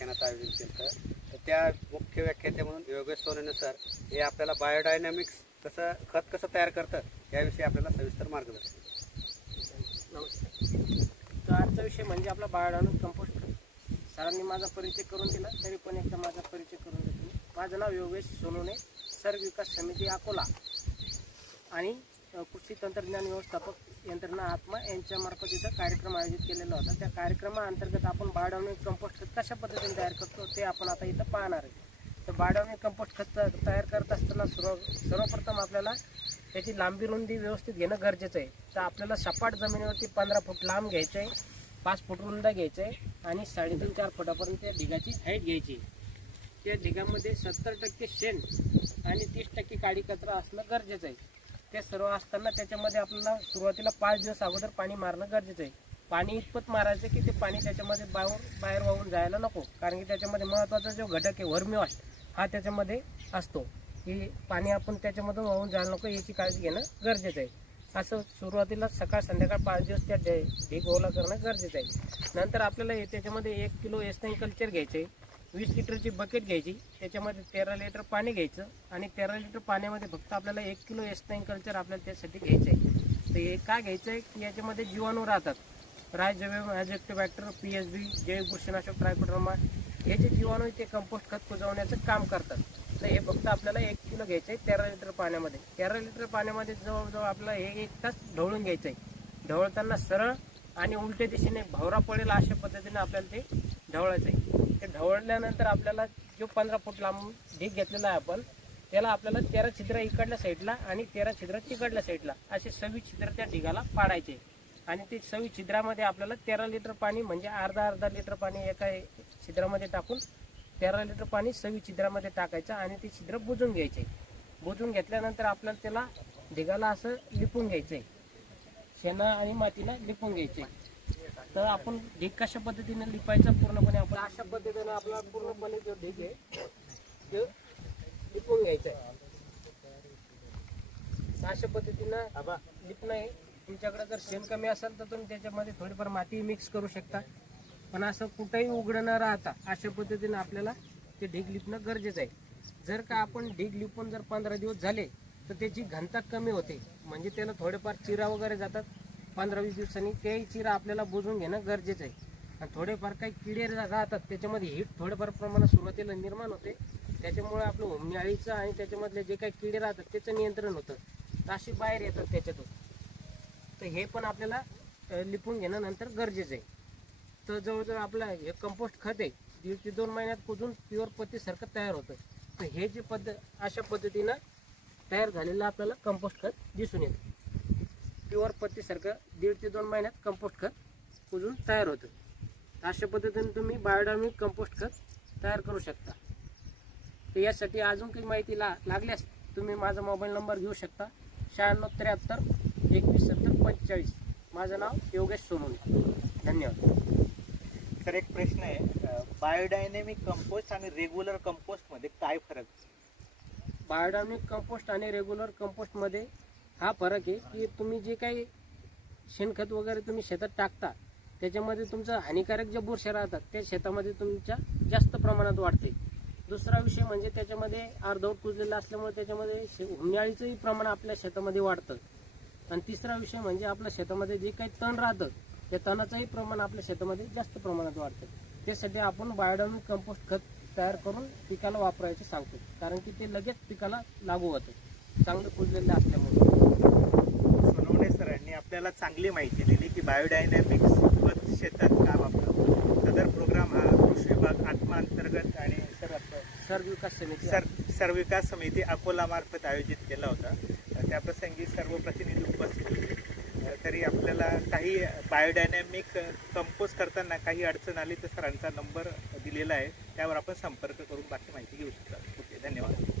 व्याख्यानाचं आयोजन केलं तर त्या मुख्य व्याख्याते म्हणून योगेश सोनवणे सर हे आपल्याला बायोडायनॅमिक्स खत कसं तयार करतात याविषयी आपल्याला सविस्तर मार्गदर्शन. नमस्कार. तर आजचा विषय म्हणजे आपला बायोडायनॅमिक कंपोस्ट खत. सरांनी माझा परिचय करून दिला, तरी पण एकदा माझा परिचय करून देतो. माझं नाव योगेश सोनवणे, सर्व विकास समिती अकोला आणि कृषी तंत्रज्ञान व्यवस्थापक यंत्रणा आत्मा यांच्यामार्फत इथं कार्यक्रम आयोजित केलेला होता. त्या कार्यक्रमाअंतर्गत आपण बायोडायनॅमिक कंपोस्ट खत कशा पद्धतीने तयार करतो ते आपण आता इथं पाहणार आहे. तर बायोडायनॅमिक कंपोस्ट खत तयार करत असताना सर्वप्रथम आपल्याला त्याची लांबी रुंदी व्यवस्थित घेणं गरजेचं आहे. तर आपल्याला सपाट जमिनीवरती 15 फूट लांब घ्यायचं आहे, 5 फूट रुंद घ्यायचं आहे आणि 3.5-4 फुटापर्यंत त्या ढिगाची हाईट घ्यायची. त्या ढिगामध्ये 70% शेण आणि 30% काडी कचरा असणं गरजेचं आहे. ते सर्व असताना त्याच्यामध्ये आपल्याला सुरुवातीला 5 दिवस अगोदर पाणी मारणं गरजेचं आहे. पाणी इतपत मारायचं की ते पाणी त्याच्यामध्ये बाहेर वाहून जायला नको, कारण की त्याच्यामध्ये महत्त्वाचा जो घटक आहे वर्मीवास्ट हा त्याच्यामध्ये असतो, की पाणी आपण त्याच्यामधून वाहून जायला नको याची काळजी घेणं गरजेचं आहे. असं सुरुवातीला सकाळ संध्याकाळ 5 दिवस त्या ढीग ओला करणं गरजेचं आहे. नंतर आपल्याला त्याच्यामध्ये 1 किलो एस्टाईन कल्चर घ्यायचं आहे, 20 लिटरची बकेट घ्यायची, त्याच्यामध्ये 13 लिटर पाणी घ्यायचं आणि 13 लिटर पाण्यामध्ये फक्त आपल्याला 1 किलो एस्टाईन कल्चर आपल्याला त्यासाठी घ्यायचं आहे. तर हे का घ्यायचं आहे की याच्यामध्ये जीवाणू राहतात, रायझोबियम, ॲझोबॅक्टर, PSB, जैव बुरशीनाशक, ट्रायकोडर्मा हे जे जीवाणू ते कंपोस्ट खत कुजवण्याचं काम करतात. तर हे फक्त आपल्याला 1 किलो घ्यायचं आहे 13 लिटर पाण्यामध्ये. 13 लिटर पाण्यामध्ये जवळजवळ आपल्याला हे 1 तास ढवळून घ्यायचं आहे. ढवळताना सरळ आणि उलट्या दिशेने भवरा पडेल अशा पद्धतीने आपल्याला ते ढवळायचं आहे. ते ढवळल्यानंतर आपल्याला जो 15 फूट लांब ढीग घेतलेला आहे आपण त्याला आपल्याला 13 छिद्र इकडल्या साईडला आणि 13 छिद्र तिकडल्या साईडला असे 26 छिद्र त्या ढिगाला पाडायचे आणि ते 26 छिद्रामध्ये आपल्याला 13 लिटर पाणी म्हणजे अर्धा लिटर पाणी एका छिद्रामध्ये टाकून 13 लिटर पाणी 26 छिद्रामध्ये टाकायचं आणि ते छिद्र बुजून घ्यायचे. बुजून घेतल्यानंतर आपल्याला त्याला ढिगाला असं लिपून घ्यायचं आहे, शेणा आणि मातीला लिपून घ्यायचे. तर आपण ढीग कशा पद्धतीने लिपायचा पूर्णपणे आपण अशा पद्धतीने आपला पूर्णपणे जो ढीग आहे तो लिपून घ्यायचा आहे. अशा पद्धतीनं लिपणं आहे. तुमच्याकडे जर शेण कमी असेल तर तुम्ही त्याच्यामध्ये थोडीफार माती मिक्स करू शकता, पण असं कुठेही उघडं न राहता अशा पद्धतीने आपल्याला ते ढीग लिपणं गरजेचं आहे. जर का आपण ढीग लिपून जर 15 दिवस झाले तर त्याची घनता कमी होते, म्हणजे त्याला थोडेफार चिरा वगैरे जातात. 15-20 दिवसांनी ते चिरा आपल्याला बुजवून घेणं गरजेचं आहे. आणि थोडेफार काही किडे राहतात त्याच्यामध्ये हीट थोडेफार प्रमाणात सुरुवातीला निर्माण होते, त्याच्यामुळे आपलं उमणी अळीचं आणि त्याच्यामधले जे काही किडे राहतात त्याचं नियंत्रण होतं, अशी बाहेर येतात त्याच्यातून. तर हे पण आपल्याला लिपून घेणं नंतर गरजेचं आहे. तर जवळजवळ आपलं हे कंपोस्ट खत आहे 1.5 ते 2 महिन्यात कुजून प्युअर पत्तीसारखं तयार होतं. तर हे जे अशा पद्धतीनं तयार झालेलं आपल्याला कंपोस्ट खत दिसून येतं. प्युअर पत्तीसारखं 1.5 ते 2 महिन्यात कंपोस्ट खत कुजून तयार होतं. अशा पद्धतीने तुम्ही बायोडायनॅमिक कंपोस्ट खत तयार करू शकता. तर यासाठी अजून काही माहिती लागल्यास तुम्ही माझा मोबाईल नंबर घेऊ शकता, 9673 2170 45. माझं नाव योगेश सोनवणे. धन्यवाद. सर, एक प्रश्न आहे, बायोडायनॅमिक कंपोस्ट आणि रेग्युलर कंपोस्ट मध्ये काय फरक? बायोडायनॅमिक कंपोस्ट आणि रेग्युलर कंपोस्ट मध्ये हा फरक आहे की तुम्ही जे काही शेणखत वगैरे तुम्ही शेतात टाकता त्याच्यामध्ये तुमचं हानिकारक जे बुरशी राहतात त्या शेतामध्ये तुमच्या जास्त प्रमाणात वाढते. दुसरा विषय म्हणजे त्याच्यामध्ये अर्धवट कुजलेलं असल्यामुळे त्याच्यामध्ये उमण्याळीचंही प्रमाण आपल्या शेतामध्ये वाढतं. आणि तिसरा विषय म्हणजे आपल्या शेतामध्ये जे काही तण राहतं त्या तणाचंही प्रमाण आपल्या शेतामध्ये जास्त प्रमाणात वाढतं. त्यासाठी आपण बायोडायनॅमिक कंपोस्ट खत तयार करून पिकाला वापरायचं सांगतो, कारण की ते लगेच पिकाला लागू होतं चांगलं कुजलेलं असल्यामुळे. सोनवणे सरांनी आपल्याला चांगली माहिती दिली की बायोडायनॅमिक्स खत शेतात का वापरतात. सदर प्रोग्राम हा कृषी विभाग आत्मा अंतर्गत आणि सर्व विकास समिती अकोला मार्फत आयोजित केला होता. त्याप्रसंगी सर्व प्रतिनिधी उपस्थित होते. तरी आपल्याला काही बायोडायनॅमिक कंपोस्ट करताना काही अडचण आली तर सरांचा नंबर दिलेला आहे, त्यावर आपण संपर्क करून बाकी माहिती घेऊ शकता. ओके, धन्यवाद.